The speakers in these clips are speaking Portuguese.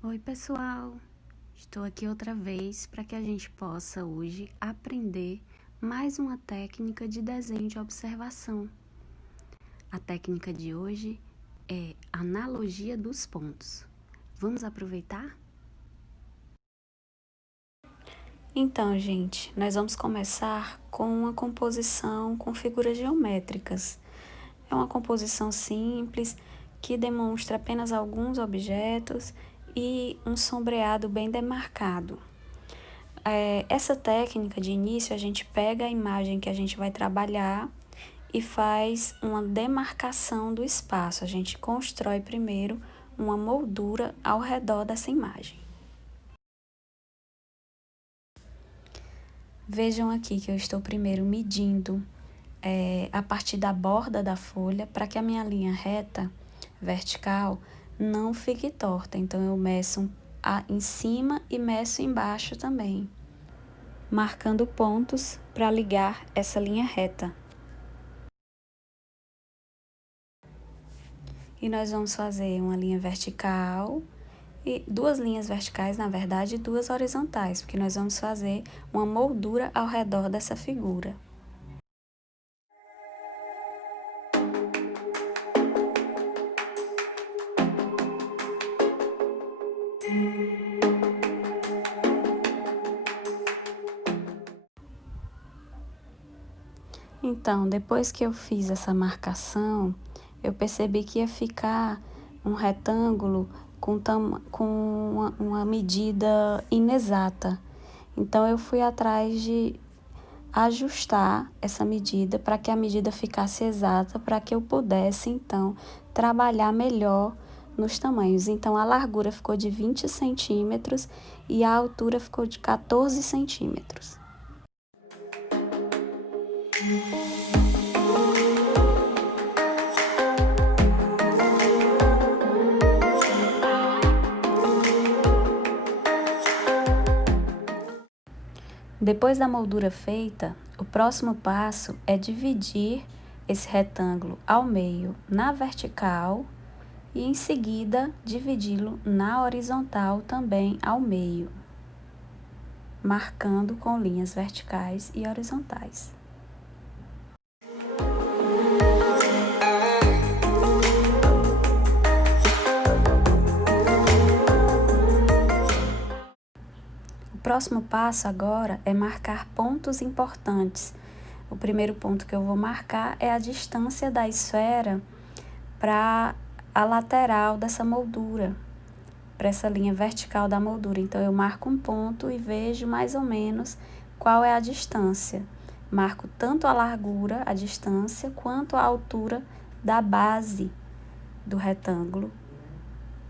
Oi, pessoal! Estou aqui outra vez para que a gente possa hoje aprender mais uma técnica de desenho de observação. A técnica de hoje é analogia dos pontos. Vamos aproveitar? Então, gente, nós vamos começar com uma composição com figuras geométricas. É uma composição simples que demonstra apenas alguns objetos e um sombreado bem demarcado. Essa técnica de início, a gente pega a imagem que a gente vai trabalhar e faz uma demarcação do espaço. A gente constrói primeiro uma moldura ao redor dessa imagem. Vejam aqui que eu estou primeiro medindo a partir da borda da folha para que a minha linha reta vertical não fique torta. Então, eu meço em cima e meço embaixo também, marcando pontos para ligar essa linha reta. E nós vamos fazer uma linha vertical e duas linhas verticais, na verdade, e duas horizontais, porque nós vamos fazer uma moldura ao redor dessa figura. Então, depois que eu fiz essa marcação, eu percebi que ia ficar um retângulo com uma medida inexata. Então, eu fui atrás de ajustar essa medida para que a medida ficasse exata, para que eu pudesse, então, trabalhar melhor nos tamanhos. Então, a largura ficou de 20 centímetros e a altura ficou de 14 centímetros. Depois da moldura feita, o próximo passo é dividir esse retângulo ao meio na vertical e em seguida dividi-lo na horizontal também ao meio, marcando com linhas verticais e horizontais. O próximo passo agora é marcar pontos importantes. O primeiro ponto que eu vou marcar é a distância da esfera para a lateral dessa moldura, para essa linha vertical da moldura. Então, eu marco um ponto e vejo mais ou menos qual é a distância. Marco tanto a largura, a distância, quanto a altura da base do retângulo,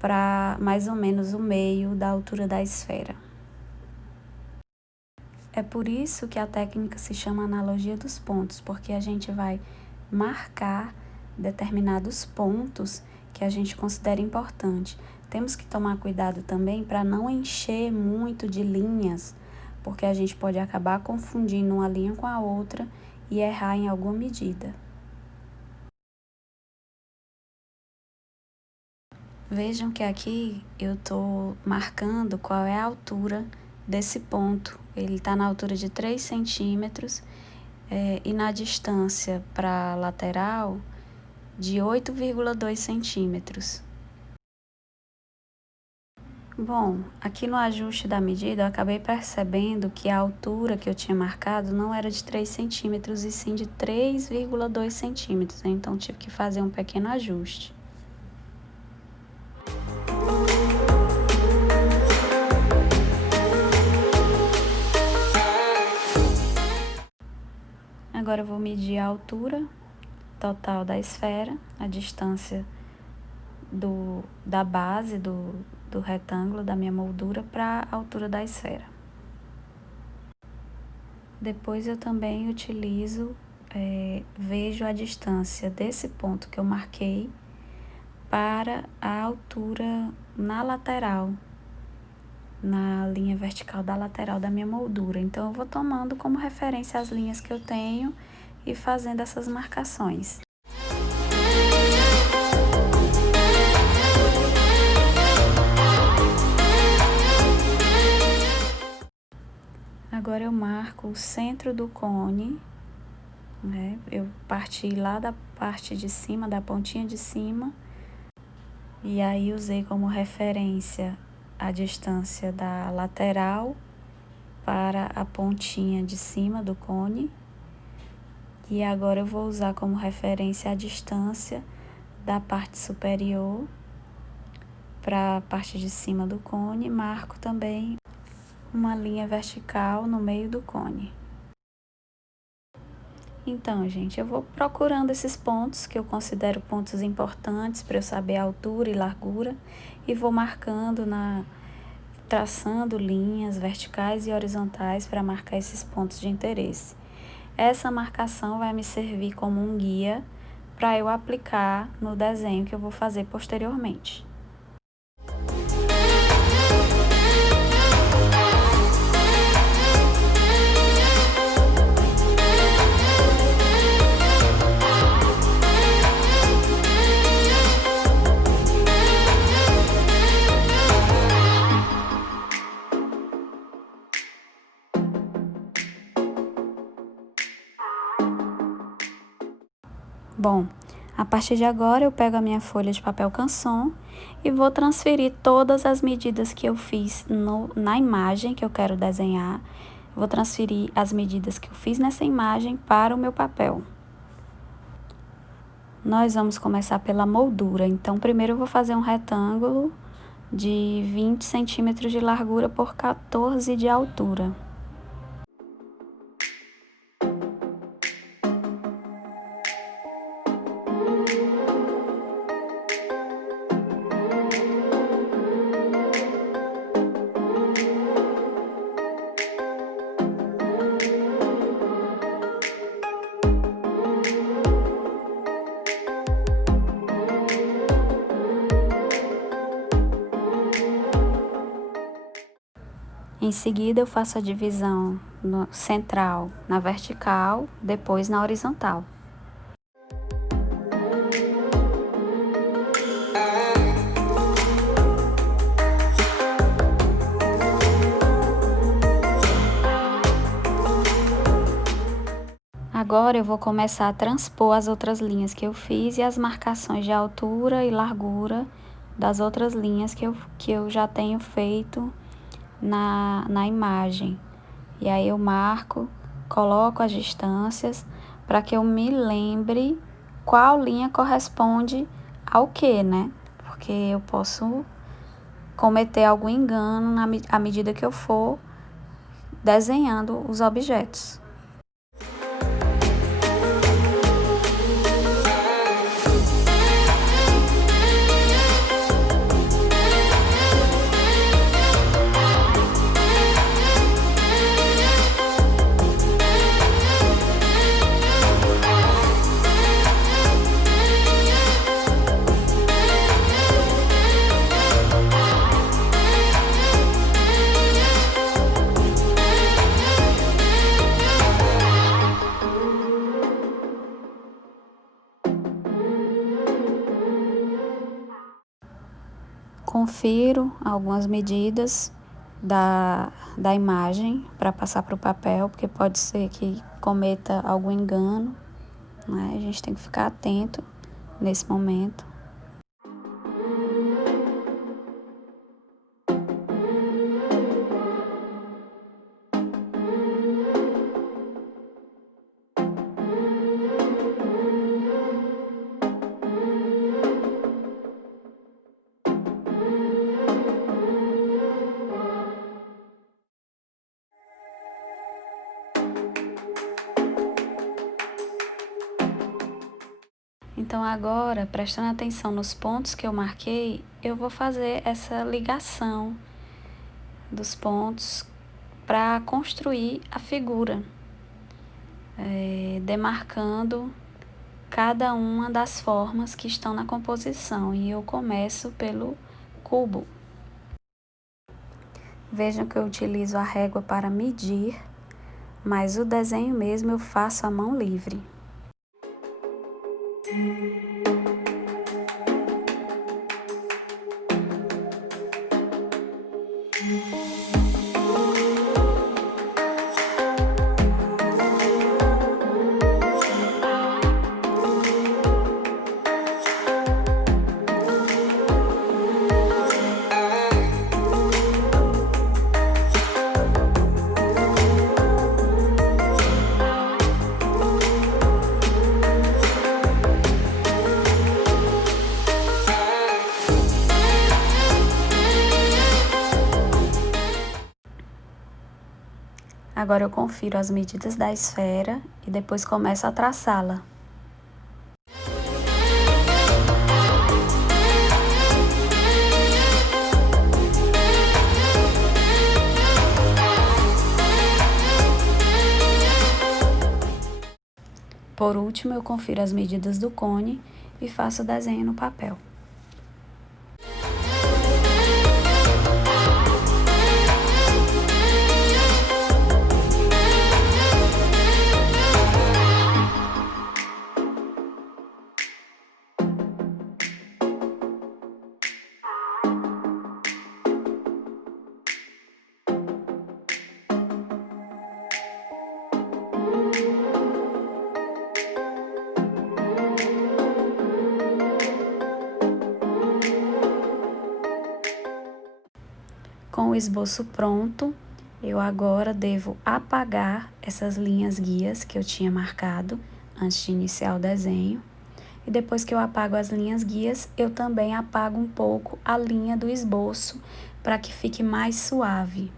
para mais ou menos o meio da altura da esfera. É por isso que a técnica se chama analogia dos pontos, porque a gente vai marcar determinados pontos que a gente considera importante. Temos que tomar cuidado também para não encher muito de linhas, porque a gente pode acabar confundindo uma linha com a outra e errar em alguma medida. Vejam que aqui eu estou marcando qual é a altura desse ponto. Ele está na altura de 3 centímetros e na distância para a lateral de 8,2 centímetros. Bom, aqui no ajuste da medida eu acabei percebendo que a altura que eu tinha marcado não era de 3 centímetros e sim de 3,2 centímetros, então tive que fazer um pequeno ajuste. Agora eu vou medir a altura total da esfera, a distância da base do retângulo, da minha moldura, para a altura da esfera. Depois eu também utilizo, vejo a distância desse ponto que eu marquei para a altura na lateral, na linha vertical da lateral da minha moldura. Então, eu vou tomando como referência as linhas que eu tenho e fazendo essas marcações. agora eu marco o centro do cone, né? Eu parti lá da parte de cima, da pontinha de cima, e aí usei como referência a distância da lateral para a pontinha de cima do cone. E agora eu vou usar como referência a distância da parte superior para a parte de cima do cone. Marco também uma linha vertical no meio do cone. Então, gente, eu vou procurando esses pontos que eu considero pontos importantes para eu saber a altura e largura e vou marcando traçando linhas verticais e horizontais para marcar esses pontos de interesse. Essa marcação vai me servir como um guia para eu aplicar no desenho que eu vou fazer posteriormente. Bom, a partir de agora eu pego a minha folha de papel canson e vou transferir todas as medidas que eu fiz na imagem que eu quero desenhar. Vou transferir as medidas que eu fiz nessa imagem para o meu papel. Nós vamos começar pela moldura, então primeiro eu vou fazer um retângulo de 20 centímetros de largura por 14 de altura. Em seguida, eu faço a divisão central na vertical, depois na horizontal. Agora eu vou começar a transpor as outras linhas que eu fiz e as marcações de altura e largura das outras linhas que eu já tenho feito na imagem. E aí eu marco, coloco as distâncias para que eu me lembre qual linha corresponde ao que, né? Porque eu posso cometer algum engano à medida que eu for desenhando os objetos. Confiro algumas medidas da imagem para passar para o papel, porque pode ser que cometa algum engano, né? A gente tem que ficar atento nesse momento. Então agora, prestando atenção nos pontos que eu marquei, eu vou fazer essa ligação dos pontos para construir a figura, demarcando cada uma das formas que estão na composição. E eu começo pelo cubo. Vejam que eu utilizo a régua para medir, mas o desenho mesmo eu faço à mão livre. Agora eu confiro as medidas da esfera e depois começo a traçá-la. Por último, eu confiro as medidas do cone e faço o desenho no papel. Com o esboço pronto, eu agora devo apagar essas linhas guias que eu tinha marcado antes de iniciar o desenho. E depois que eu apago as linhas guias, eu também apago um pouco a linha do esboço para que fique mais suave.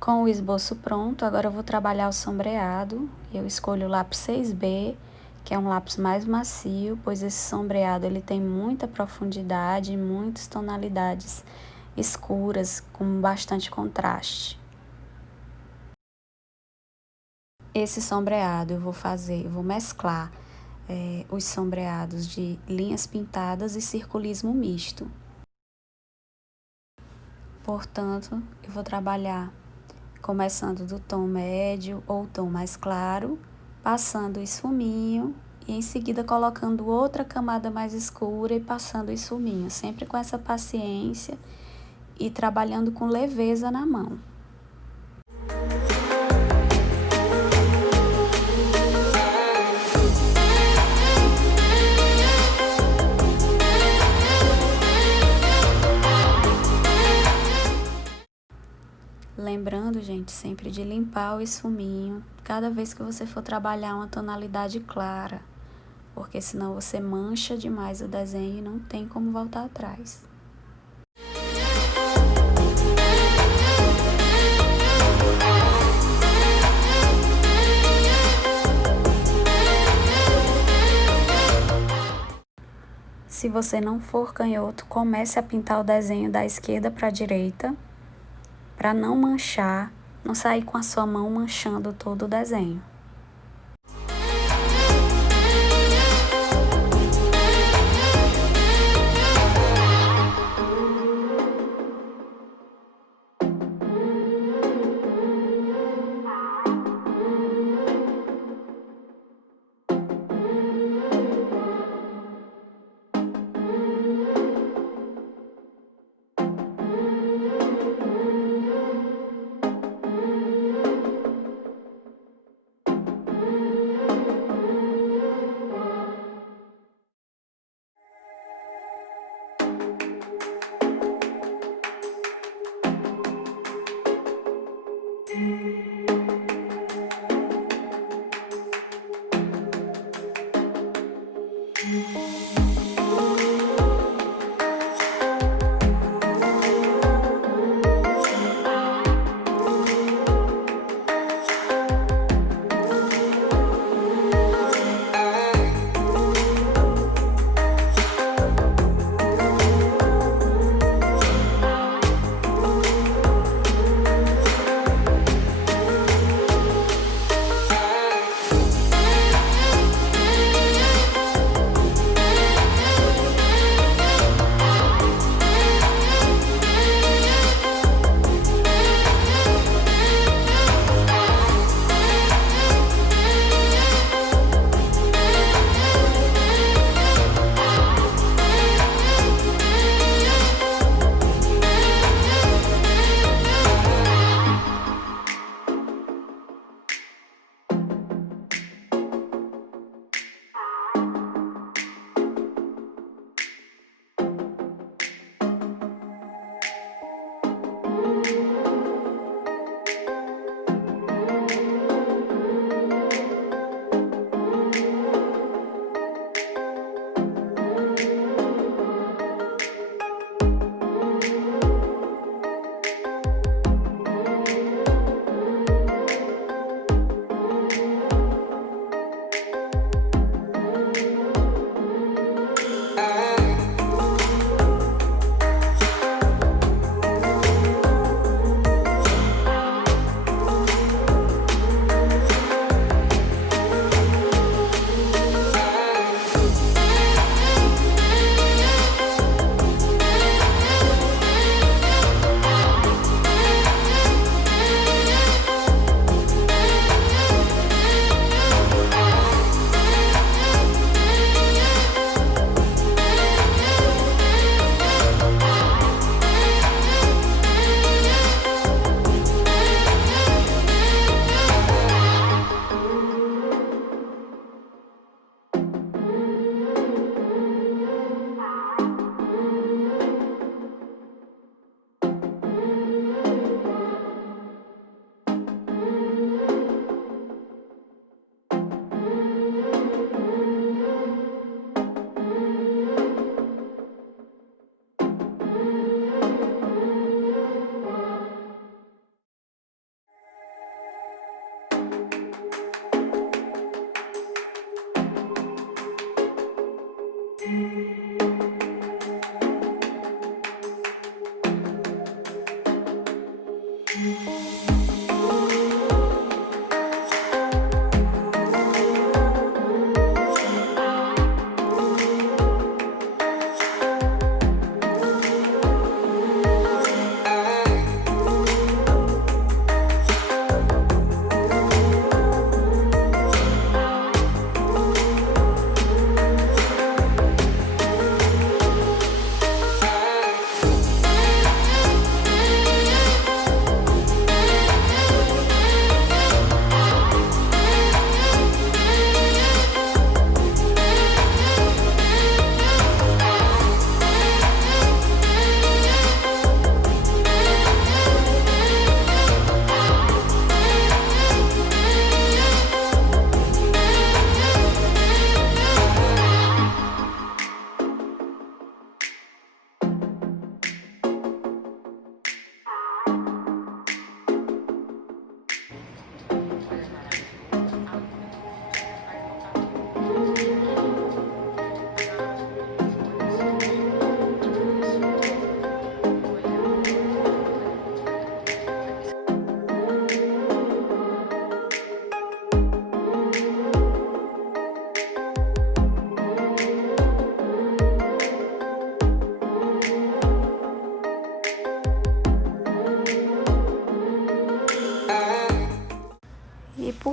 Com o esboço pronto, agora eu vou trabalhar o sombreado. Eu escolho o lápis 6B, que é um lápis mais macio, pois esse sombreado ele tem muita profundidade, muitas tonalidades escuras, com bastante contraste. Esse sombreado eu vou mesclar os sombreados de linhas pintadas e circulismo misto. Portanto, eu vou trabalhar começando do tom médio ou tom mais claro, passando o esfuminho e em seguida colocando outra camada mais escura e passando o esfuminho, sempre com essa paciência e trabalhando com leveza na mão. Lembrando, gente, sempre de limpar o esfuminho cada vez que você for trabalhar uma tonalidade clara, porque senão você mancha demais o desenho e não tem como voltar atrás. Se você não for canhoto, comece a pintar o desenho da esquerda para a direita, para não manchar, não sair com a sua mão manchando todo o desenho.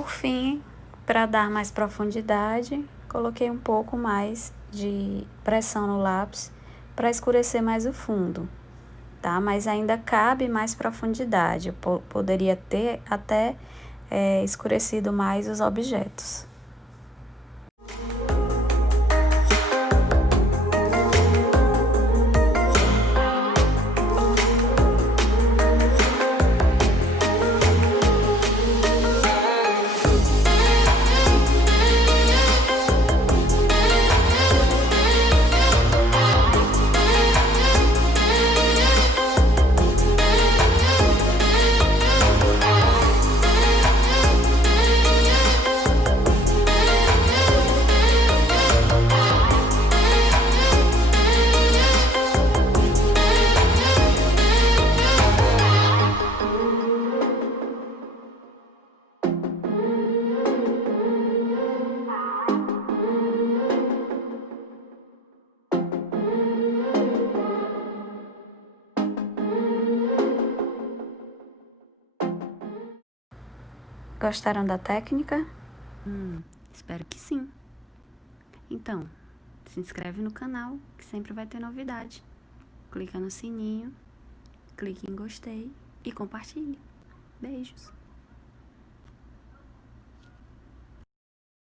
por fim, para dar mais profundidade, coloquei um pouco mais de pressão no lápis para escurecer mais o fundo, tá? Mas ainda cabe mais profundidade, eu poderia ter até escurecido mais os objetos. Gostaram da técnica? Espero que sim. Então, se inscreve no canal, que sempre vai ter novidade. Clica no sininho, clique em gostei e compartilhe. Beijos!